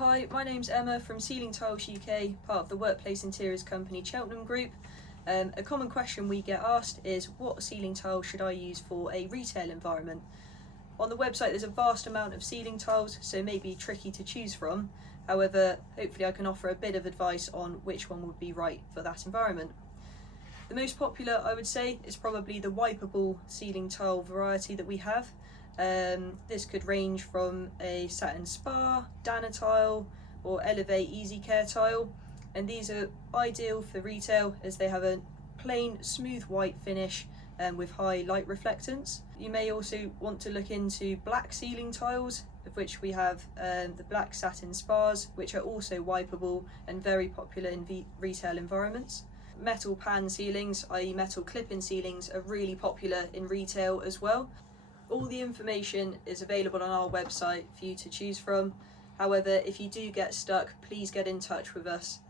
Hi, my name's Emma from Ceiling Tiles UK, part of the workplace interiors company Cheltenham Group. A common question we get asked is, what ceiling tile should I use for a retail environment? On the website there's a vast amount of ceiling tiles, so it may be tricky to choose from. However, hopefully I can offer a bit of advice on which one would be right for that environment. The most popular, I would say, is probably the Wipeable ceiling tile variety that we have. This could range from a satin spa, Dana tile, or Elevate Easy Care tile, and these are ideal for retail as they have a plain smooth white finish with high light reflectance. You may also want to look into black ceiling tiles, of which we have the black satin spas, which are also wipeable and very popular in retail environments. Metal pan ceilings, i.e. metal clip-in ceilings, are really popular in retail as well. All the information is available on our website for you to choose from. However, if you do get stuck, please get in touch with us